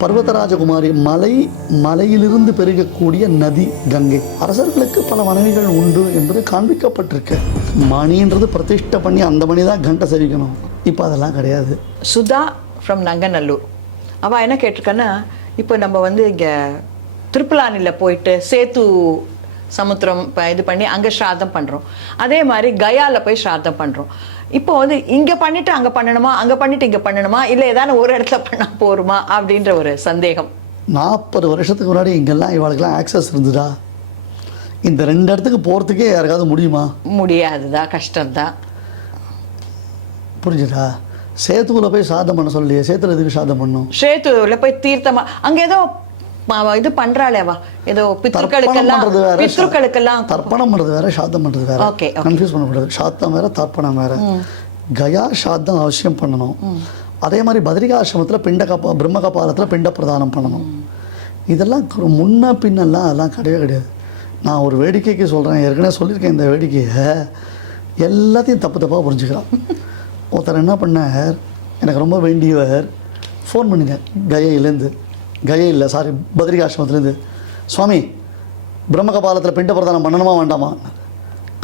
பர்வதராஜகுமாரி மலையிலிருந்து பெருகக்கூடிய நதி கங்கை. அரசர்களுக்கு பல மனைவிகள் உண்டு என்பது காண்பிக்கப்பட்டிருக்கு. மணின்றது பிரதிஷ்டை பண்ணி அந்த மணி தான் கண்டை செவிக்கணும். இப்போ அதெல்லாம் கிடையாது. சுதா ஃப்ரம் நங்கநல்லூர் அவள் என்ன கேட்டிருக்கன்னா, இப்போ நம்ம இங்கே திருப்பலானியில் போயிட்டு சேத்து சமுத்திரம் இது பண்ணி அங்கே ஸ்ராத்தம் பண்ணுறோம். அதே மாதிரி கயாவில் போய் ஸ்ராத்தம் பண்ணுறோம். இப்போ இங்கே பண்ணிட்டு அங்கே பண்ணணுமா, அங்கே பண்ணிட்டு இங்கே பண்ணணுமா, இல்லை ஏதாவது ஒரு இடத்துல பண்ணால் போருமா அப்படின்ற ஒரு சந்தேகம். 40 வருஷத்துக்கு முன்னாடி இங்கெல்லாம் இவாளுக்கெல்லாம் ஆக்சஸ் இருந்துதா? இந்த 2 இடத்துக்கு போகிறதுக்கே யாருக்காவது முடியுமா? முடியாதுதான், கஷ்டம்தான். புரிஞ்சுதா? சேத்துவில் போய் சாதம் பண்ண சொல்லியே, சேத்துல எதுக்கு சாதம் பண்ணும்? சேத்துல போய் தீர்த்தமா அங்கே ஏதோ இது பண்றாளேவா, ஏதோ பித்ருக்களுக்கெல்லாம் தர்ப்பணம் பண்றது வேற, சாத்தம் பண்றது வேற. கன்ஃபியூஸ் பண்ணக்கூடாது. சாத்தம் வேற, தர்ப்பணம் வேற. கயா சாத்தம் அவசியம் பண்ணணும். அதே மாதிரி பத்ரிகாசிரமத்தில் பிரம்ம கபாலத்தில் பிண்ட பிரதானம் பண்ணணும். இதெல்லாம் முன்ன பின்னெல்லாம் அதெல்லாம் கிடையவே கிடையாது. நான் ஒரு வேடிக்கைக்கு சொல்கிறேன், ஏற்கனவே சொல்லியிருக்கேன். இந்த வேடிக்கையை எல்லாத்தையும் தப்பாக புரிஞ்சுக்கிறான். ஒருத்தர் என்ன பண்ணார், எனக்கு ரொம்ப வேண்டியவர், ஃபோன் பண்ணுங்க கயையில் சாரி பத்ரிகாசிரமத்துலேருந்து, சுவாமி பிரம்ம கபாலத்தில் பிண்ட பிரதானம் பண்ணணுமா வேண்டாமா?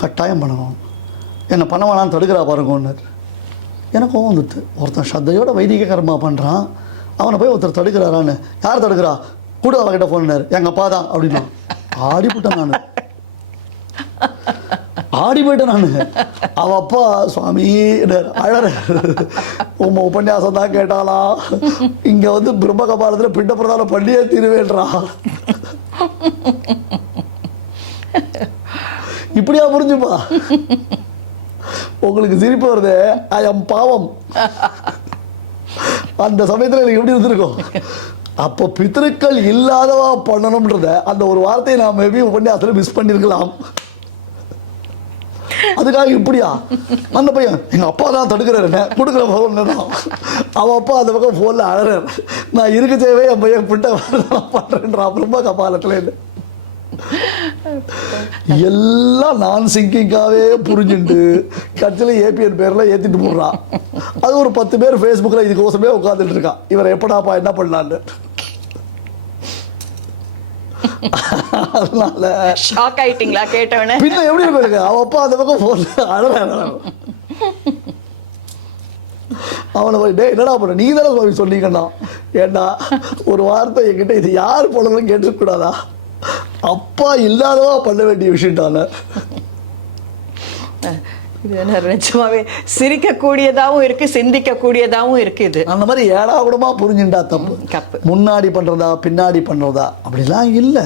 கட்டாயம் பண்ணணும். என்னை பண்ண வேணான்னு தடுக்கிறா பாருங்கன்னார். எனக்கு கோவம் வந்துட்டு, ஒருத்தன் ஸ்ரத்தையோட வைதிக கர்மா பண்ணுறான், அவனை போய் ஒருத்தர் தடுக்கிறாரான்னு. யார் தடுக்கிறா? கூட அவகிட்ட ஃபோன்னார். எங்கள் அப்பா தான் அப்படின்னா. ஆடிவிட்டேன் நான், ஆடி போயிட்டேன் நான். அவள் அப்பா சுவாமி அழற, உங்க உபன்யாசம் தான் கேட்டாளா, இங்கே பிரம்ம கபாலத்தில் பிண்ட பிரதானம் பண்ணியே தீருவேன்றா. இப்படியா புரிஞ்சுப்பா? உங்களுக்கு சிரிப்பு வருது. ஐ எம் பாவம். அந்த சமயத்தில் எனக்கு எப்படி இருந்திருக்கும்? அப்போ பித்திருக்கள் இல்லாதவா பண்ணணும்ன்றத அந்த ஒரு வார்த்தையை நான் மேபி உபன்யாசத்தில் மிஸ் பண்ணியிருக்கலாம். அதுக்காக இப்படியா? அந்த பையன் எங்கள் அப்பா தான் தடுக்கிறாரு, கொடுக்குற ஃபோன் தான். அவன் அப்பா அந்த பக்கம் ஃபோனில் அழறாரு. நான் இருக்க தேவை என் பையன் பிட்ட பண்ணுறேன்றான் பிரம்ம கபாலத்தில். எல்லாம் நான் சிங்கிங்காகவே புரிஞ்சுட்டு கட்சியில் ஏபிஎன் பேரில் ஏற்றிட்டு போடுறான். அது ஒரு 10 பேர் ஃபேஸ்புக்கில் இதுக்கோசமே உட்காந்துட்டு இருக்கான், இவரை எப்படாப்பா என்ன பண்ணலான்னு. அதனால ஷாக் ஆயிட்டீங்களா கேட்டவனே? பின்ன எப்படி இருக்கு? அவன் அப்பா அந்த பக்கம் போன்ல அழறான். அவனை போய் டே என்னடா பண்ண, நீ தானே சுவாமி சொன்னீங்கண்ணா. ஏண்டா ஒரு வார்த்தை என்கிட்ட இது யார் போனதுன்னு கேட்டுக்கூடாதா? அப்பா இல்லாதவா பண்ண வேண்டிய விஷயம்டான. இது என்ன நிஜமாவே சிரிக்கக்கூடியதாகவும் இருக்கு, சிந்திக்கக்கூடியதாகவும் இருக்கு. இது அந்த மாதிரி ஏடா கூடமா புரிஞ்சுட்டா தப்பு. முன்னாடி பண்றதா பின்னாடி பண்றதா அப்படிலாம் இல்லை.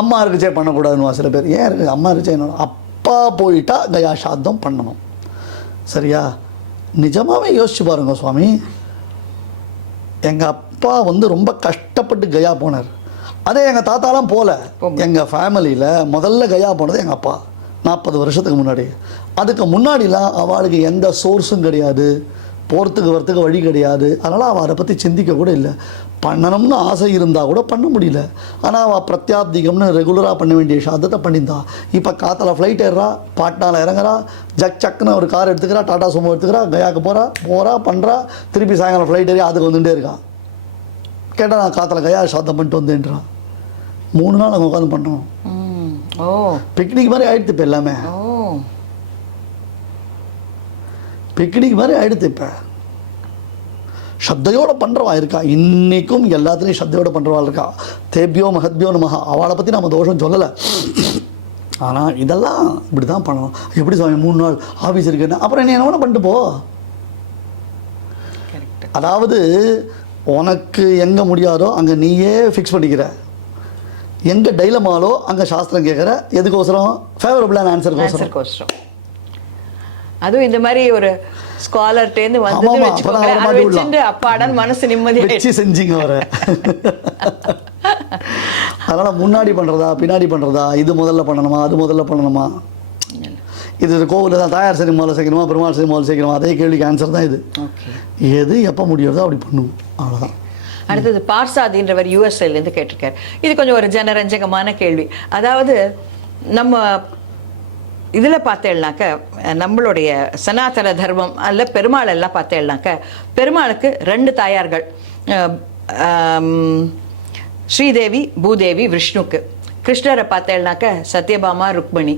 அம்மா இருக்குச்சே பண்ணக்கூடாதுன்னு சில பேர். ஏன் இருக்கு? அம்மா இருக்குச்சே அப்பா போயிட்டா கயா சாத்தம் பண்ணணும். சரியா? நிஜமாவே யோசிச்சு பாருங்க சுவாமி. எங்கள் அப்பா ரொம்ப கஷ்டப்பட்டு கயா போனார். அதே எங்கள் தாத்தாலாம் போல. எங்கள் ஃபேமிலியில் முதல்ல கயா போனது எங்கள் அப்பா 40 வருஷத்துக்கு முன்னாடி. அதுக்கு முன்னாடிலாம் அவளுக்கு எந்த சோர்ஸும் கிடையாது, போகிறதுக்கு வரத்துக்கு வழி கிடையாது. அதனால் அவள் அதை பற்றி சிந்திக்க கூட இல்லை. பண்ணணும்னு ஆசை இருந்தால் கூட பண்ண முடியல. ஆனால் அவள் பிரத்யாப்திகம்னு ரெகுலராக பண்ண வேண்டிய சாதத்தை பண்ணியிருந்தா. இப்போ காத்தால ஃப்ளைட் ஏறுறா, பாட்னாவில் இறங்குறா, சக்குன்னு ஒரு கார் எடுத்துக்கிறா, டாடா சுமோ எடுத்துக்கிறா, கயாவுக்கு போகிறா பண்ணுறா, திருப்பி சாயங்காலம் ஃப்ளைட் ஏறி அதுக்கு வந்துட்டே இருக்கான். கேட்டால் நான் காத்தால கயா சாதம் பண்ணிட்டு வந்தேன்றான். 3 நாள் அங்கே உட்காந்து பண்ணணும். பிக்னிக் மாதிரி ஆயிடுத்து. இப்போ எல்லாமே பிக்னிக் மாதிரி ஆயிடுத்து. இப்போ சத்தையோட பண்ணுறவா இருக்கா, இன்னைக்கும் எல்லாத்துலேயும் சத்தையோட பண்ணுறவா இருக்கா. தேபியோ மகத்பியோ நமஹா. அவளை பற்றி நம்ம தோஷம் சொல்லலை. ஆனால் இதெல்லாம் இப்படி தான் பண்ணணும். எப்படி சுவாமி 3 நாள் ஆஃபீஸ் இருக்குன்னு அப்புறம் என்ன வேணா பண்ணிட்டு போ. அதாவது உனக்கு எங்கே முடியாதோ அங்கே நீயே ஃபிக்ஸ் பண்ணிக்கிற, எங்கே டைலமாலோ அங்கே சாஸ்திரம் கேட்குற. எதுக்கோசரம்? ஃபேவரபிளான ஆன்சருக்கோசரம். அதுவும் இந்த மாதிரி ஒரு ஸ்காலர்ட்டேந்து வந்து அப்பாடன் மனசு நிம்மதி வச்சு செஞ்சிங்க வர. அதனால் முன்னாடி பண்ணுறதா பின்னாடி பண்ணுறதா, இது முதல்ல பண்ணணுமா அது முதல்ல பண்ணணுமா, இது கோவிலில் தான் தாயார் சரி முதல்ல சேர்க்கணுமா பெருமாள் சரி முதல்ல சேர்க்கணுமா, அதே கேள்விக்கு ஆன்சர் தான் இது. எது எப்போ முடியுறதோ அப்படி பண்ணுவோம், அவ்வளோதான். அடுத்தது பார்சாதின்றவர் யூஎஸ்ஏலேருந்து கேட்டிருக்கார். இது கொஞ்சம் ஒரு ஜனரஞ்சகமான கேள்வி. அதாவது நம்ம இதில் பார்த்தேன்னாக்க நம்மளுடைய சனாதன தர்மம் அல்ல பெருமாள் எல்லாம் பார்த்தேன்னாக்க பெருமாளுக்கு 2 தாயார்கள். ஸ்ரீதேவி பூதேவி விஷ்ணுக்கு, கிருஷ்ணரை பார்த்தேன்னாக்கா சத்யபாமா ருக்மணி,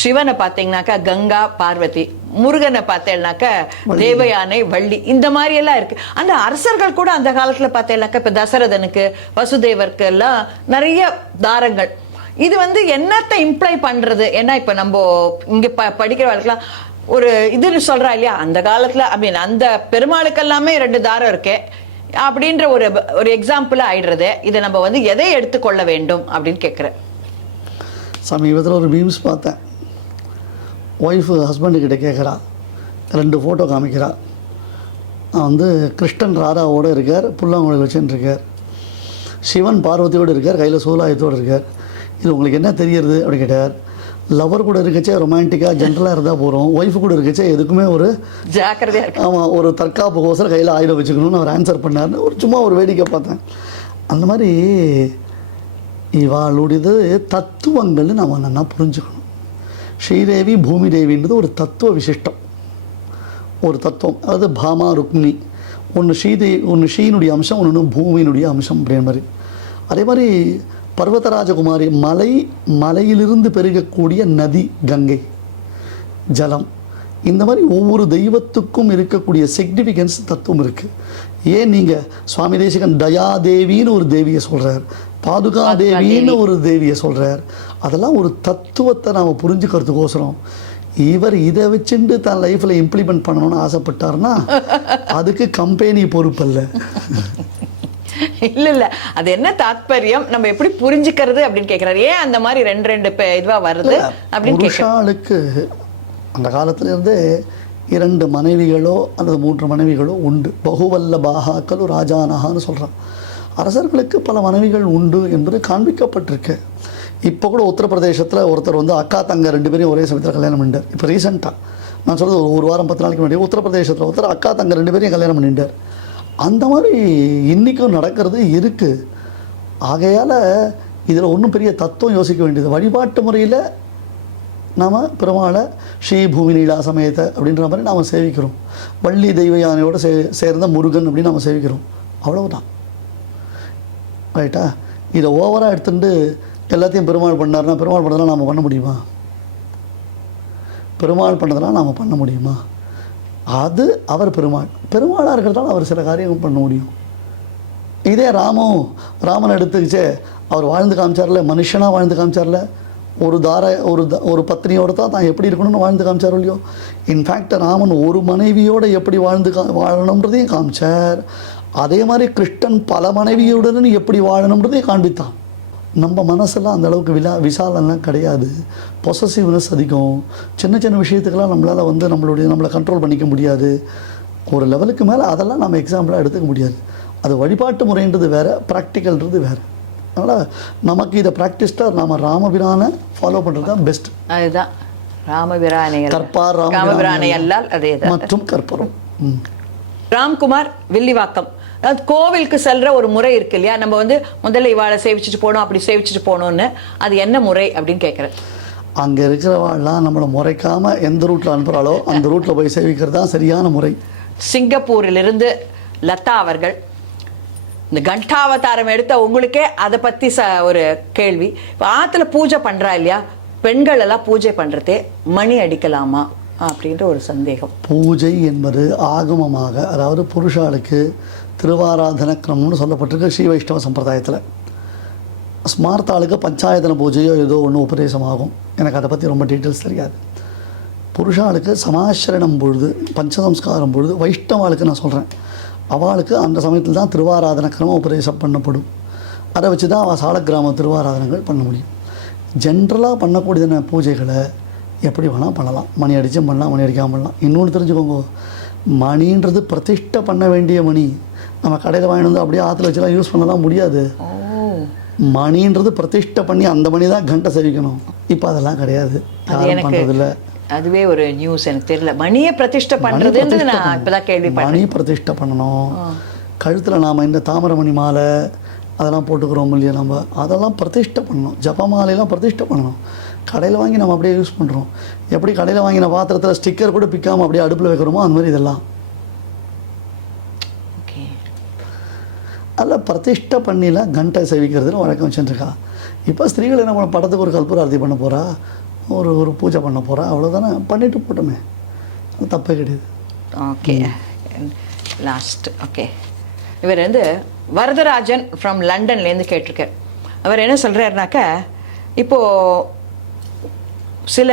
சிவனை பார்த்தீங்கன்னாக்கா கங்கா பார்வதி, முருகனை பார்த்தேன்னாக்கா தேவயானை வள்ளி, இந்த மாதிரி எல்லாம் இருக்கு. அந்த அரசர்கள் கூட அந்த காலத்துல பார்த்தேன்னாக்கா இப்ப தசரதனுக்கு வசுதேவருக்கு எல்லாம் நிறைய தாரங்கள். இது வந்து என்னத்தை இம்ப்ளை பண்றது? ஏன்னா இப்ப நம்ம இங்க படிக்கிற வாழ்க்கலாம் ஒரு இதுன்னு சொல்றா இல்லையா, அந்த காலத்துல ஐ மீன் அந்த பெருமாளுக்கு எல்லாமே 2 தாரம் இருக்கு அப்படின்ற ஒரு எக்ஸாம்பிள் ஆயிடுறது. இதை நம்ம வந்து எதை எடுத்துக்கொள்ள வேண்டும் அப்படின்னு கேட்குறேன். சமீபத்தில் ஒரு மீம்ஸ் பார்த்தேன். ஒய்ஃபு ஹஸ்பண்டுக்கிட்ட கேட்குறா, 2 ஃபோட்டோ காமிக்கிறா. வந்து கிருஷ்ணன் ராதாவோடு இருக்கார், புல்லாங்குழல் வச்சுன்னு இருக்கார். சிவன் பார்வதியோடு இருக்கார், கையில் சூலாயத்தோடு இருக்கார். இது உங்களுக்கு என்ன தெரியறது அப்படி கேட்டார். லவர் கூட இருக்கச்சே ரொமான்டிக்காக ஜென்ரலாக இருந்தால் போகிறோம், ஒய்ஃபு கூட இருக்கச்சே எதுக்குமே ஒரு ஜாக்கிரதையாக இருக்கு. ஆமாம், ஒரு தற்காப்புக்கோசரம் கையில் ஆயுதம் வச்சுக்கணும்னு அவர் ஆன்சர் பண்ணார்னு சும்மா ஒரு வேடிக்கை பார்த்தேன். அந்த மாதிரி இவாளுடையது தத்துவங்கள்னு நம்ம நல்லா புரிஞ்சுக்கணும். ஸ்ரீதேவி பூமி தேவின்றது ஒரு தத்துவ விசிஷ்டம், ஒரு தத்துவம். அதாவது பாமா ருக்மிணி, ஒன்று ஸ்ரீனுடைய அம்சம், ஒன்று பூமியினுடைய அம்சம் அப்படின்ற மாதிரி. அதே மாதிரி பர்வதராஜகுமாரி, மலையிலிருந்து பெருகக்கூடிய நதி கங்கை ஜலம். இந்த மாதிரி ஒவ்வொரு தெய்வத்துக்கும் இருக்கக்கூடிய சிக்னிஃபிகன்ஸ் தத்துவம் இருக்குது. ஏன் நீங்கள் சுவாமி தேசிகன் தயாதேவின்னு ஒரு தேவியை சொல்கிறார், பாதுகா தேவின்னு ஒரு தேவியை சொல்கிறார். அதெல்லாம் ஒரு தத்துவத்தை நாம் புரிஞ்சுக்கிறதுக்கோசரம் இவர் இதை வச்சுட்டு தன் லைஃப்பில் இம்ப்ளிமெண்ட் பண்ணணும்னு ஆசைப்பட்டார்னா அதுக்கு கம்பெனி பொறுப்பல்ல. இல்ல அது என்ன தாத்பரியம், நம்ம எப்படி புரிஞ்சுக்கிறது அப்படின்னு கேட்கிறாரு. ஏன் அந்த மாதிரி 2 இதுவா வருது அப்படின்னு புருஷாளுக்கு அந்த காலத்துல இருந்தே 2 மனைவிகளோ அல்லது 3 மனைவிகளோ உண்டு. பகுவல்ல பாகாக்கள் ராஜானகான்னு சொல்றான். அரசர்களுக்கு பல மனைவிகள் உண்டு என்பது காண்பிக்கப்பட்டிருக்கு. இப்போ கூட உத்தரப்பிரதேசத்தில் ஒருத்தர் வந்து அக்கா தங்க 2 பேரையும் ஒரே சமயத்தில் கல்யாணம் பண்ணிட்டார். இப்போ ரீசெண்டாக நான் சொல்கிறது ஒரு வாரம் 10 நாளைக்கு முன்னாடி உத்தரப்பிரதேசத்தில் ஒருத்தர் அக்கா தங்க 2 பேரையும் கல்யாணம் பண்ணிட்டார். அந்த மாதிரி இன்றைக்கும் நடக்கிறது இருக்குது. ஆகையால் இதில் ஒன்றும் பெரிய தத்துவம் யோசிக்க வேண்டியது. வழிபாட்டு முறையில் நாம் பெருமாளை ஸ்ரீ பூமி நீலா சமேத அப்படின்ற மாதிரி நாம் சேவிக்கிறோம். வள்ளி தெய்வ யானையோடு சேர்ந்த முருகன் அப்படின்னு நம்ம சேவிக்கிறோம், அவ்வளவுதான். ரைட்டா? இதை ஓவராக எடுத்துட்டு எல்லாத்தையும் பெருமாள் பண்ணார்னா பெருமாள் பண்ணதெல்லாம் நாம் பண்ண முடியுமா? பெருமாள் பண்ணதெல்லாம் நாம் பண்ண முடியுமா? அது அவர் பெருமாளாக இருக்கிறதால அவர் சில காரியங்கள் பண்ண முடியும். இதே ராமன் எடுத்துக்கிச்சே, அவர் வாழ்ந்து காமிச்சார்ல, மனுஷனாக வாழ்ந்து காமிச்சார்ல, ஒரு பத்னியோடு தான் எப்படி இருக்கணும்னு வாழ்ந்து காமிச்சார் இல்லையோ. இன்ஃபேக்ட் ராமன் ஒரு மனைவியோடு எப்படி வாழணுன்றதையும் காமிச்சார். அதே மாதிரி கிருஷ்ணன் பல மனைவியுடன் எப்படி வாழணுன்றதையும் காண்பித்தான். நம்ம மனசெல்லாம் அந்த அளவுக்கு விசாலெல்லாம் கிடையாது. பொசசிவ்னஸ் அதிகம். சின்ன சின்ன விஷயத்துக்கெல்லாம் நம்மளால் வந்து நம்மளை கண்ட்ரோல் பண்ணிக்க முடியாது. ஒரு லெவலுக்கு மேலே அதெல்லாம் நம்ம எக்ஸாம்பிளாக எடுத்துக்க முடியாது. அது வழிபாட்டு முறைன்றது வேறு, ப்ராக்டிக்கல்ன்றது வேறு. அதனால் நமக்கு இதை ப்ராக்டிஸ்டாக நாம் ராமபிரானை ஃபாலோ பண்ணுறது தான் பெஸ்ட். அதுதான் ராமபிரானை கற்பார் ராமபிரானை அல்லால் அதே மற்றும் கற்பரும். ராம்குமார் வில்லிவாக்கம், அதாவது கோவிலுக்கு செல்ற ஒரு முறை இருக்கு இல்லையா, நம்ம வந்து முதல்ல இவாளை சேவிச்சுட்டு போகணும், அப்படி சேவிச்சுட்டு போகணும்னு, அது என்ன முறை அப்படின்னு கேட்குறேன். அங்கே இருக்கிறவாள்லாம் நம்மளை முறைக்காமல் எந்த ரூட்டில் அனுப்புகிறாளோ அந்த ரூட்டில் போய் சேவிக்கிறது தான் சரியான முறை. சிங்கப்பூரிலிருந்து லதா அவர்கள், இந்த கண்டாவதாரம் எடுத்த உங்களுக்கே அதை பற்றி ஒரு கேள்வி. இப்போ ஆற்றுல பூஜை பண்ணுறா இல்லையா, பெண்கள் எல்லாம் பூஜை பண்ணுறதே மணி அடிக்கலாமா அப்படின்ற ஒரு சந்தேகம். பூஜை என்பது ஆகமமாக, அதாவது புருஷாளுக்கு திருவாராதன கிரமம்னு சொல்லப்பட்டிருக்கு ஸ்ரீ வைஷ்ணவ சம்பிரதாயத்தில். ஸ்மார்த்தாளுக்கு பஞ்சாயத்தன பூஜையோ ஏதோ ஒன்று உபதேசமாகும். எனக்கு அதை பற்றி ரொம்ப டீட்டெயில்ஸ் தெரியாது. புருஷாளுக்கு சமாசரணம் பொழுது, பஞ்சசம்ஸ்காரம் பொழுது, வைஷ்ணவாளுக்கு நான் சொல்கிறேன், அவளுக்கு அந்த சமயத்தில் தான் திருவாராதன கிரமம் உபதேசம் பண்ணப்படும். அதை வச்சு தான் அவள் சாலக்கிராம திருவாராதனங்கள் பண்ண முடியும். ஜென்ரலாக பண்ணக்கூடியதான பூஜைகளை எப்படி வேணால் பண்ணலாம். மணி அடித்தும் பண்ணலாம், மணி அடிக்காமல் பண்ணலாம். இன்னொன்று தெரிஞ்சுக்கோங்க, மணின்றது பிரதிஷ்டை பண்ண வேண்டிய மணி. நம்ம கடையில் வாங்கிட்டு வந்து அப்படியே ஆற்றுல வச்சுலாம் யூஸ் பண்ணலாம் முடியாது. மணின்றது பிரதிஷ்டை பண்ணி அந்த மணி தான் கண்டை சேவிக்கணும். இப்போ அதெல்லாம் கிடையாது, யாரும் பண்ணுறதில்ல. அதுவே ஒரு நியூஸ், எனக்கு தெரியல. மணியை பிரதிஷ்டை பண்ணுறதுன்னு நான் இப்போதான் கேள்விப்பட்டேன். மணி பிரதிஷ்டை பண்ணணும். கழுத்தில் நாம் இந்த தாமரமணி மாலை அதெல்லாம் போட்டுக்கிறோம் இல்லையா, நம்ம அதெல்லாம் பிரதிஷ்டை பண்ணணும். ஜப மாலையெல்லாம் பிரதிஷ்டை பண்ணணும். கடையில் வாங்கி நம்ம அப்படியே யூஸ் பண்ணுறோம். எப்படி கடையில் வாங்கின பாத்திரத்தில் ஸ்டிக்கர் கூட பிக்காமல் அப்படியே அடுப்பில் வைக்கிறோமோ அந்த மாதிரி இதெல்லாம். அதில் பிரதிஷ்டை பண்ணியில் கண்டை சேவிக்கிறதுன்னு வழக்கம் வச்சுட்டுருக்கா. இப்போ ஸ்திரீகள் என்ன பண்ண, படத்துக்கு ஒரு கற்பூராரதி பண்ண போகிறா, ஒரு பூஜை பண்ண போகிறா, அவ்வளோதானே, பண்ணிட்டு போட்டோமே, அது தப்பே கிடையாது. Okay, last. ஓகே, இவர் வந்து வரதராஜன் ஃப்ரம் லண்டன்லேருந்து கேட்டிருக்கார். அவர் என்ன சொல்கிறாருனாக்கா, இப்போது சில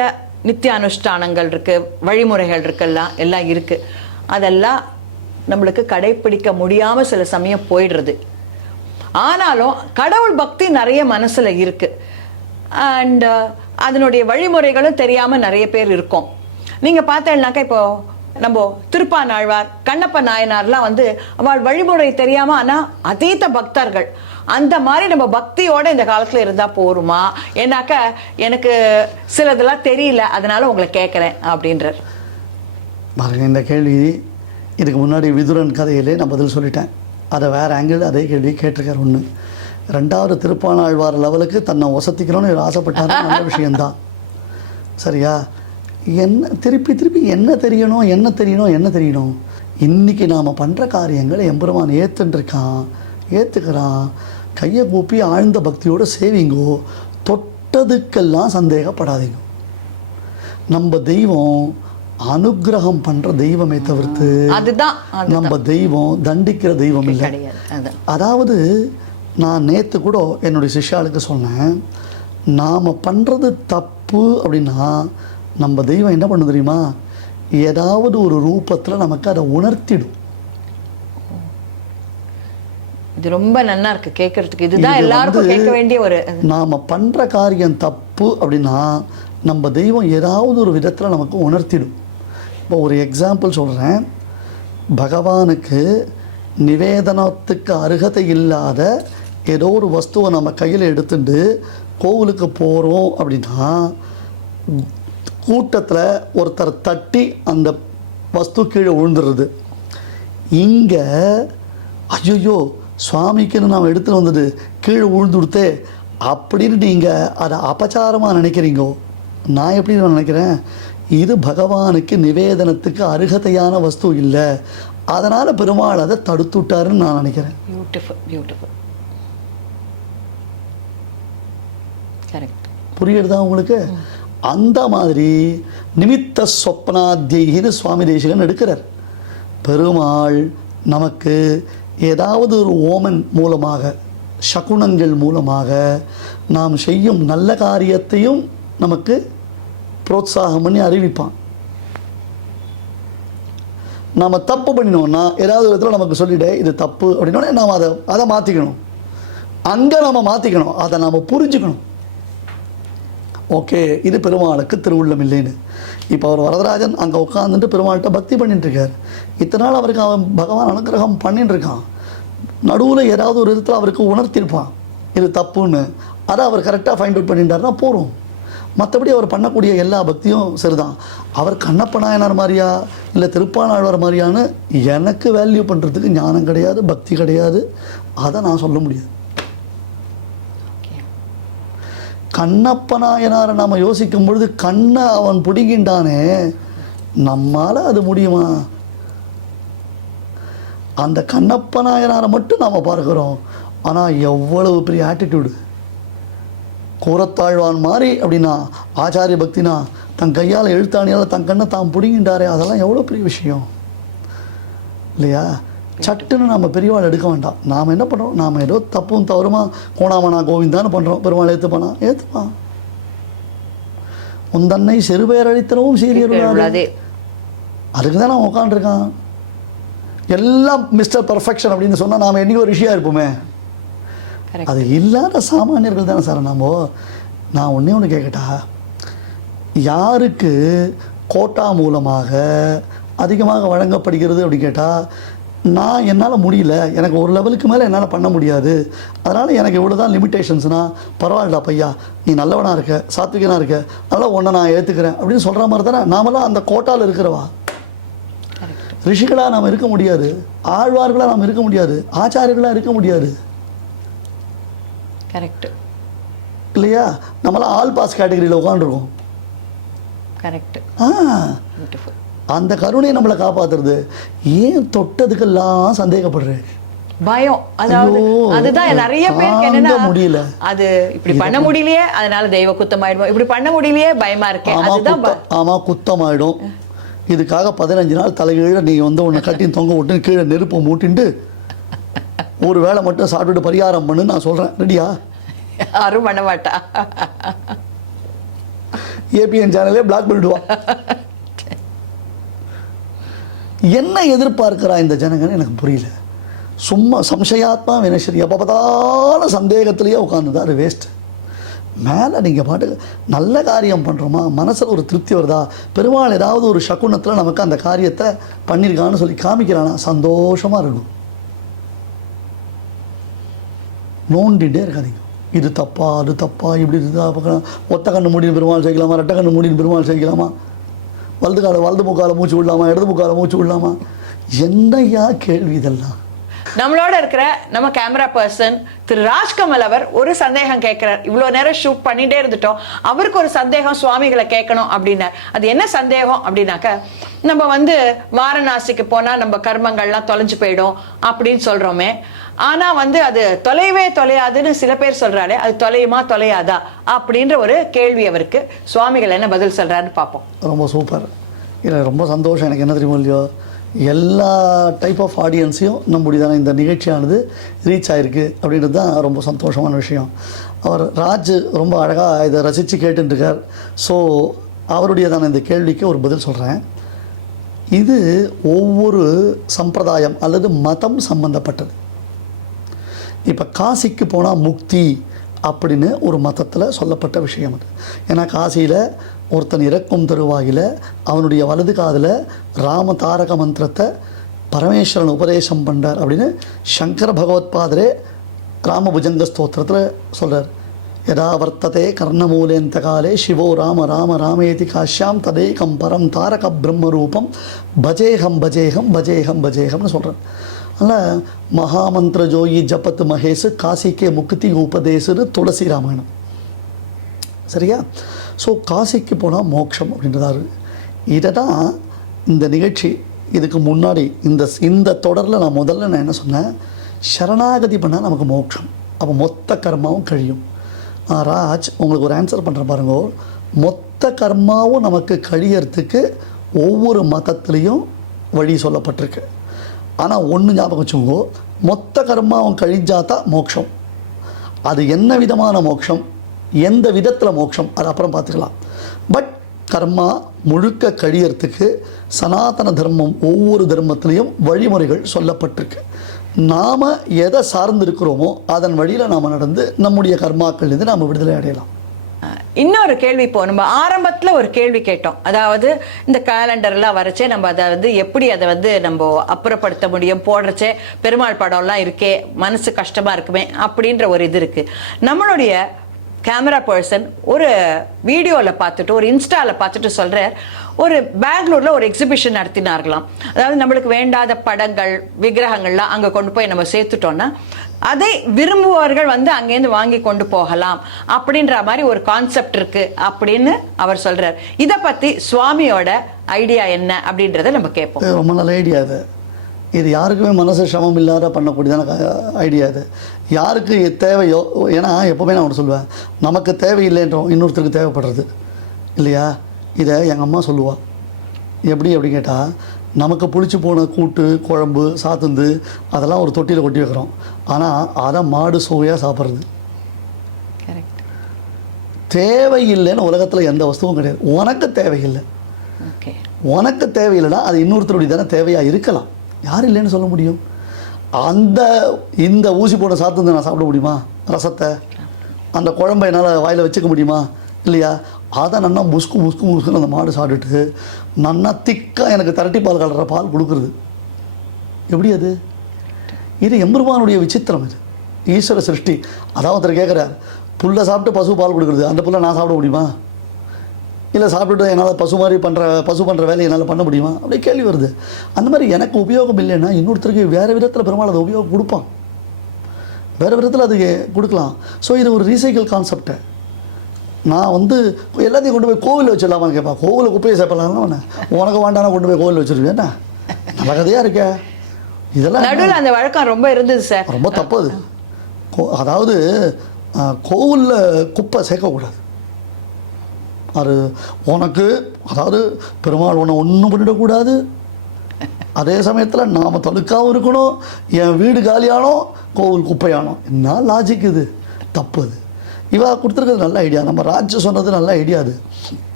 நித்திய அனுஷ்டானங்கள் இருக்குது, வழிமுறைகள் எல்லாம் இருக்குது. அதெல்லாம் நம்மளுக்கு கடைப்பிடிக்க முடியாமல் சில சமயம் போயிடுறது. ஆனாலும் கடவுள் பக்தி நிறைய மனசில் இருக்குது. அண்ட் அதனுடைய வழிமுறைகளும் தெரியாமல் நிறைய பேர் இருக்கோம். நீங்கள் பார்த்தேன்னாக்கா இப்போது நம்ம திருப்பானாழ்வார், கண்ணப்ப நாயனார்லாம் வந்து அவள் வழிமுறை தெரியாமல் ஆனால் அதீத பக்தர்கள். அந்த மாதிரி நம்ம பக்தியோடு இந்த காலத்தில் இருந்தால் போருமா? ஏன்னாக்கா எனக்கு சிலதெல்லாம் தெரியல, அதனால உங்களை கேட்குறேன் அப்படின்றார். பாருங்க, இந்த கேள்வி இதுக்கு முன்னாடி விதுரன் கதையிலே நான் பதில் சொல்லிட்டேன். அதை வேறு ஆங்கிள் அதே கேள்வி கேட்டிருக்கார். ஒன்று. ரெண்டாவது, திருப்பானாழ்வார் லெவலுக்கு தன்னை வசத்திக்கணும்னு இவர் ஆசைப்பட்டார், நல்ல விஷயந்தான். சரியா? என்ன திருப்பி திருப்பி என்ன தெரியணும். இன்றைக்கி நாம் பண்ணுற காரியங்களை எம்பெருமான் ஏற்றுக்கிறான். கையை கூப்பி ஆழ்ந்த பக்தியோடு சேவிங்கோ. தொட்டதுக்கெல்லாம் சந்தேகப்படாதீங்க. நம்ம தெய்வம் அனுகிரகம் பண்ணுற தெய்வமே தவிர்த்து நம்ம தெய்வம் தண்டிக்கிற தெய்வம் இல்லை. அதாவது நான் நேற்று கூட என்னுடைய சிஷ்யாளுக்கு சொன்னேன், நாம் பண்ணுறது தப்பு அப்படின்னா நம்ம தெய்வம் என்ன பண்ணு தெரியுமா, ஏதாவது ஒரு ரூபத்தில் நமக்கு அதை உணர்த்திடும். இது ரொம்ப நல்லா இருக்கு கேட்கறதுக்கு. இதுதான் எல்லாருக்கும் கேட்க வேண்டிய ஒரு, நாம் பண்ணுற காரியம் தப்பு அப்படின்னா நம்ம தெய்வம் ஏதாவது ஒரு விதத்தில் நமக்கு உணர்த்திடும். இப்போ ஒரு எக்ஸாம்பிள் சொல்கிறேன். பகவானுக்கு நிவேதனத்துக்கு அருகதை இல்லாத ஏதோ ஒரு வஸ்துவை நம்ம கையில் எடுத்துட்டு கோவிலுக்கு போகிறோம் அப்படின்னா கூட்டத்தில் ஒருத்தர் தட்டி அந்த வஸ்து கீழே விழுந்துடுறது. இங்கே ஐயோ சுவாமிக்குன்னு நாம் எடுத்துகிட்டு வந்தது கீழே விழுந்து கொடுத்தே அப்படின்னு நீங்கள் அதை அபச்சாரமாக நினைக்கிறீங்கோ. நான் எப்படி நினைக்கிறேன், இது பகவானுக்கு நிவேதனத்துக்கு அருகதையான வஸ்து இல்லை, அதனால் பெருமாள் அதை தடுத்து விட்டாருன்னு நான் நினைக்கிறேன். பியூட்டிஃபுல். கரெக்ட். புரியுறதா உங்களுக்கு? அந்த மாதிரி நிமித்த சொப்னாத்தியின்னு சுவாமி தேசிகன் எடுக்கிறார். பெருமாள் நமக்கு ஏதாவது ஒரு ஓமன் மூலமாக, சகுனங்கள் மூலமாக நாம் செய்யும் நல்ல காரியத்தையும் நமக்கு புரோத்சாகம் பண்ணி அறிவிப்பான். நாம் தப்பு பண்ணினோன்னா ஏதாவது விதத்தில் நமக்கு சொல்லிவிட இது தப்பு அப்படின்னோடனே நாம் அதை மாற்றிக்கணும். அங்கே நாம் மாற்றிக்கணும், அதை நாம் புரிஞ்சுக்கணும். ஓகே, இது பெருமாளுக்கு திருவுள்ளம் இல்லைன்னு. இப்போ அவர் வரதராஜன் அங்கே உட்காந்துட்டு பெருமாள்கிட்ட பக்தி பண்ணிட்டுருக்கார். இத்தனை நாள் அவருக்கு அவன் பகவான் அனுகிரகம் பண்ணிட்டுருக்கான். நடுவில் ஏதாவது ஒரு விதத்தில் அவருக்கு உணர்த்திருப்பான் இது தப்புன்னு. அதை அவர் கரெக்டாக ஃபைண்ட் அவுட் பண்ணிட்டார்னா போகிறோம். மற்றபடி அவர் பண்ணக்கூடிய எல்லா பக்தியும் சரிதான். அவர் கண்ணப்ப நாயனார் மாதிரியா இல்லை திருப்பானாழ்வார் மாதிரியான்னு எனக்கு வேல்யூ பண்ணுறதுக்கு ஞானம் கிடையாது, பக்தி கிடையாது. அதை நான் சொல்ல முடியாது. கண்ணப்ப நாயனாரை நாம் யோசிக்கும் பொழுது கண்ணை அவன் பிடிக்கின்றானே, நம்மால் அது முடியுமா? அந்த கண்ணப்ப நாயனாரை மட்டும் நாம் பார்க்குறோம். ஆனால் எவ்வளவு பெரிய ஆட்டிடியூடு. கூரத்தாழ்வான் மாதிரி அப்படின்னா ஆச்சாரிய பக்தினா தன் கையால் எழுத்தாணியால் தன் கண்ணை தான் பிடிங்கின்றாரே, அதெல்லாம் எவ்வளோ பெரிய விஷயம் இல்லையா? சட்டுன்னு நம்ம பெரியவாள் எடுக்க வேண்டாம். நாம் என்ன பண்ணுறோம், நாம் ஏதோ தப்பும் தவறுமா கோணாமனா கோவிந்தான்னு பண்ணுறோம். பெருமாள் ஏற்றுப்பான். உந்தன்னை சிறுபேர் அளித்தனவும் சீரியர்களாது. அதுக்கு தான் நான் உட்காந்துருக்கான். எல்லாம் மிஸ்டர் பர்ஃபெக்ஷன் அப்படின்னு சொன்னால் நாம் என்னைக்கு ஒரு ரிஷியாக இருப்போமே. அது இல்லாத சாமானியர்கள் தானே சார் நம்ம. நான் ஒன்று கேட்கட்டா, யாருக்கு கோட்டா மூலமாக அதிகமாக வழங்கப்படுகிறது அப்படின்னு கேட்டால், நான் என்னால் முடியல, எனக்கு ஒரு லெவலுக்கு மேலே என்னால் பண்ண முடியாது, அதனால் எனக்கு இவ்வளோ தான் லிமிட்டேஷன்ஸ்னால் பரவாயில்லடா பையா, நீ நல்லவனாக இருக்க, சாத்விகனாக இருக்க, அதனால் உன்னை நான் ஏற்றுக்கிறேன் அப்படின்னு சொல்கிற மாதிரி தானே நாமெல்லாம் அந்த கோட்டாவில் இருக்கிறவா. ரிஷிகளாக நாம் இருக்க முடியாது, ஆழ்வார்களாக நாம் இருக்க முடியாது, ஆச்சாரியர்களாக இருக்க முடியாது. கரெக்ட் இல்லையா? நம்மளாம் ஆல் பாஸ் கேட்டகரியில் உட்காந்துருக்கோம். கரெக்ட். அந்த கருணையை நம்மளை காப்பாற்றுறது. ஏன் தொட்டதுக்கெல்லாம் சந்தேகப்படுறேன்? பயம். அதாவது ஐயோ, அதுதான் நிறைய பேருக்கு என்னன்னா தாங்க முடியல. அது இப்படி பண்ண முடியலையே, அதனால தெய்வ குத்தமாயிடும், இப்படி பண்ண முடியலையே, பயமா இருக்கு. அதுதான் ஆமா, குத்தமாயிடும். இதுக்காக 15 நாள் தலைகீழ நீ வந்து உன்னை கட்டி தொங்க விட்டு கீழே நெருப்பை மூட்டிண்டு ஒரு வேளை மட்டும் சாப்பிட்டுட்டு பரிகாரம் பண்ணு நான் சொல்றேன். ரெடியா? யாரும் பண்ண மாட்டா. ஏபிஎன் சேனலே பிளாக் பண்ணிடுவா. என்ன எதிர்பார்க்கிறா இந்த ஜனங்கன்னு எனக்கு புரியல. சும்மா சம்சயாத்மா வினஸ்வரி, எப்போ பார்த்தாலும் சந்தேகத்திலேயே உட்காந்துதான். அது வேஸ்ட். மேலே நீங்கள் பாட்டுக்கு நல்ல காரியம் பண்ணுறோமா, மனசில் ஒரு திருப்தி வருதா, பெருமாள் ஏதாவது ஒரு சகுனத்தில் நமக்கு அந்த காரியத்தை பண்ணியிருக்கான்னு சொல்லி காமிக்கிறானா, சந்தோஷமாக இருக்கும். நோண்டிகிட்டே இருக்காதீங்க. இது தப்பா அது தப்பா, இப்படி இருந்தால் பார்க்கலாம். ஒத்த கண்ணு மூடின்னு பெருமாள் செய்யலாமா, ரெட்டை கண்ணு மூடின்னு பெருமாள் செய்யலாமா, வலது முக்கால மூச்சு விடலாமா, இடது முக்கால மூச்சு விடலாமா, என்னையா கேள்வி இதெல்லாம். நம்மளோட இருக்கிற நம்ம கேமரா பர்சன் திரு ராஜ்கமல் அவர் ஒரு சந்தேகம் கேட்கிறார். இவ்வளவு நேரம் ஷூட் பண்ணிட்டே இருந்துட்டோம், அவருக்கு ஒரு சந்தேகம் சுவாமிகளை கேட்கணும் அப்படின்னார். அது என்ன சந்தேகம் அப்படின்னாக்க, நம்ம வந்து வாரணாசிக்கு போனா நம்ம கர்மங்கள்லாம் தொலைஞ்சு போயிடும் அப்படின்னு சொல்றோமே, ஆனா வந்து அது தொலைவே தொலையாதுன்னு சில பேர் சொல்றாரு. அது தொலையுமா தொலையாதா அப்படின்ற ஒரு கேள்வி அவருக்கு சுவாமிகள் என்ன பதில் சொல்றாருன்னு பார்ப்போம். ரொம்ப சூப்பர். இல்லை ரொம்ப சந்தோஷம். எனக்கு என்ன தெரியுமோ இல்லையோ, எல்லா டைப் ஆஃப் ஆடியன்ஸையும் நம்முடையதான இந்த நிகழ்ச்சியானது ரீச் ஆகிருக்கு அப்படின்றது தான் ரொம்ப சந்தோஷமான விஷயம். அவர் ராஜ் ரொம்ப அழகாக இதை ரசித்து கேட்டுருக்கார். ஸோ அவருடையதான இந்த கேள்விக்கு ஒரு பதில் சொல்கிறேன். இது ஒவ்வொரு சம்பிரதாயம் அல்லது மதம் சம்பந்தப்பட்டது. இப்போ காசிக்கு போனால் முக்தி அப்படின்னு ஒரு மதத்தில் சொல்லப்பட்ட விஷயம் அது. ஏன்னா காசியில் ஒருத்தன் இறக்கும் தருவாயில் அவனுடைய வலது காதில் ராம தாரக மந்திரத்தை பரமேஸ்வரன் உபதேசம் பண்ணுறார் அப்படின்னு சங்கர பகவத்பாதரே ராமபுஜங்க ஸ்தோத்திரத்தில் சொல்கிறார். யதா வர்த்ததே கர்ணமூலேந்த காலே சிவோ ராம ராம ராமேதி காஷ்யாம் ததேகம் பரம் தாரக பிரம்மரூபம் பஜேகம் பஜேகம் பஜேகம் பஜேகம்னு சொல்கிறார். அதனால் மகாமந்திர ஜோயி ஜபத் மகேஷ் காசிக்கே முக்தி உபதேசுன்னு துளசி ராமாயணம். சரியா? ஸோ காசிக்கு போனால் மோட்சம் அப்படின்றதாரு. இதை தான் இந்த நிகழ்ச்சி இதுக்கு முன்னாடி இந்த தொடரில் நான் முதல்ல என்ன சொன்னேன், சரணாகதி பண்ணால் நமக்கு மோட்சம். அப்போ மொத்த கர்மாவும் கழியும். ராஜ் உங்களுக்கு ஒரு ஆன்சர் பண்ணுறேன் பாருங்க. மொத்த கர்மாவும் நமக்கு கழியறதுக்கு ஒவ்வொரு மதத்துலேயும் வழி சொல்லப்பட்டிருக்கு. ஆனால் ஒன்று ஞாபகம் வச்சுக்கோ, மொத்த கர்மாவும் கழிஞ்சாதான் மோட்சம். அது என்ன விதமான மோட்சம், எந்த விதத்தில் மோட்சம், அது அப்புறம் பார்த்துக்கலாம். பட் கர்மா முழுக்க கழியறதுக்கு சனாதன தர்மம் ஒவ்வொரு தர்மத்திலையும் வழிமுறைகள் சொல்லப்பட்டிருக்கு. நாம் எதை சார்ந்திருக்கிறோமோ அதன் வழியில் நாம் நடந்து நம்முடைய கர்மாக்கள்லேருந்து நாம் விடுதலை அடையலாம். இன்னொரு கேள்வி, இப்போ நம்ம ஆரம்பத்துல ஒரு கேள்வி கேட்டோம். அதாவது இந்த கேலண்டர்லாம் வரைச்சே நம்ம அதை வந்து எப்படி அதை வந்து நம்ம அப்புறப்படுத்த முடியும், போடுறச்சே பெருமாள் படம்லாம் இருக்கே மனசு கஷ்டமா இருக்குமே அப்படின்ற ஒரு இது இருக்கு. நம்மளுடைய கேமரா பர்சன் ஒரு வீடியோவில் பார்த்துட்டு ஒரு இன்ஸ்டாவில் பார்த்துட்டு சொல்கிறார், ஒரு பெங்களூரில் ஒரு எக்ஸிபிஷன் நடத்தினார்களாம். அதாவது நம்மளுக்கு வேண்டாத படங்கள் விக்கிரகங்கள்லாம் அங்கே கொண்டு போய் நம்ம சேர்த்துட்டோம்னா அதை விரும்புவர்கள் வந்து அங்கேருந்து வாங்கி கொண்டு போகலாம் அப்படின்ற மாதிரி ஒரு கான்செப்ட் இருக்கு அப்படின்னு அவர் சொல்றார். இதை பற்றி சுவாமியோட ஐடியா என்ன அப்படின்றத நம்ம கேட்போம். ரொம்ப நல்ல ஐடியா இது. இது யாருக்குமே மனசு சிரமம் இல்லாத பண்ணக்கூடியதான ஐடியா இது. யாருக்கு தேவையோ, ஏன்னா எப்போவுமே நான் ஒன்று சொல்லுவேன், நமக்கு தேவையில்லைன்றோம் இன்னொருத்தருக்கு தேவைப்படுறது இல்லையா. இதை எங்கள் அம்மா சொல்லுவாள். எப்படி அப்படி கேட்டால், நமக்கு புளிச்சு போன கூட்டு குழம்பு சாத்துந்து அதெல்லாம் ஒரு தொட்டியில் கொட்டி வைக்கிறோம். ஆனால் அதை மாடு சுவையாக சாப்பிட்றது. தேவையில்லைன்னு உலகத்தில் எந்த வஸ்துவும் கிடையாது. உனக்கு தேவையில்லை, உனக்கு தேவையில்லைன்னா அது இன்னொருத்தருடைய தானே தேவையாக இருக்கலாம். யார் இல்லைன்னு சொல்ல முடியும்? இந்த ஊசி போட சாத்து நான் சாப்பிட முடியுமா? ரசத்தை அந்த குழம்பை என்னால் வாயில் வச்சுக்க முடியுமா? இல்லையா? அதை நன்னா முஸ்கு முஸ்கு முஸ்குன்னு அந்த மாடு சாப்பிட்டுட்டு நன்னா திக்காக எனக்கு திரட்டி பால் கலற பால் கொடுக்குறது. எப்படி அது? இது எம்பெருமானுடைய விசித்திரம். இது ஈஸ்வர சிருஷ்டி. அதாவது ஒருத்தர் கேட்குறார், புல்லை சாப்பிட்டு பசு பால் கொடுக்குறது, அந்த புல்லை நான் சாப்பிட முடியுமா? இல்லை சாப்பிட்டுட்டு என்னால் பசு பண்ணுற வேலையை என்னால் பண்ண முடியுமா? அப்படி கேள்வி வருது. அந்த மாதிரி எனக்கு உபயோகம் இல்லைன்னா இன்னொருத்தருக்கு வேறு விதத்தில் பெருமாள் அதை உபயோகம் கொடுப்பான், வேறு விதத்தில் அது கொடுக்கலாம். ஸோ இது ஒரு ரீசைக்கிள் கான்செப்டை. நான் எல்லாத்தையும் கொண்டு போய் கோவிலில் வச்சிடலாமான்னு கேட்பான். கோவிலில் குப்பையை சேர்ப்பலாம்னா உனக்கு வேண்டானா கொண்டு போய் கோவிலில் வச்சுருவேன். நல்ல கதையாக இருக்க. இதெல்லாம் நடுவில் அந்த வழக்கம் ரொம்ப இருந்தது சார். ரொம்ப தப்பு அது. அதாவது கோவிலில் குப்பை சேர்க்கக்கூடாது. அது உனக்கு அதாவது பெருமாள் உன்னை ஒன்றும் பண்ணிடக்கூடாது, அதே சமயத்தில் நாம் தடுக்காமல் இருக்கணும், என் வீடு காலியானோம் கோவில் குப்பையானோம். என்ன லாஜிக் இது? தப்பு அது. இவா கொடுத்துருக்கிறது நல்ல ஐடியா, நம்ம ராஜ்யம் சொன்னது நல்ல ஐடியா அது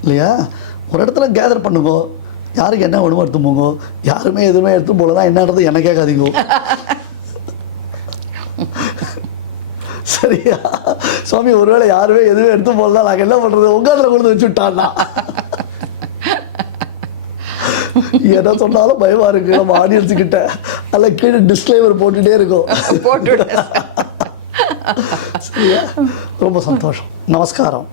இல்லையா? ஒரு இடத்துல கேதர் பண்ணுங்க, யாருக்கு என்ன வேணுமோ எடுத்து போங்க, யாருமே எதுவுமே எடுத்து போகலன்னா என்னன்றது என்ன கேட்காதீங்க. சரியா சுவாமி? ஒருவேளை யாருமே எதுவுமே எடுத்து போகலாம், நாங்கள் என்ன பண்ணுறது, உட்காந்துல கொண்டு வச்சு விட்டான்னா என்ன சொன்னாலும் பயமா இருக்கு நம்ம ஆடியன்ஸ் கிட்ட. அல்ல கீழே டிஸ்க்ளைமர் போட்டுட்டே இருக்கோம். போட்டு சரியா? ரொம்ப சந்தோஷம். நமஸ்காரம்.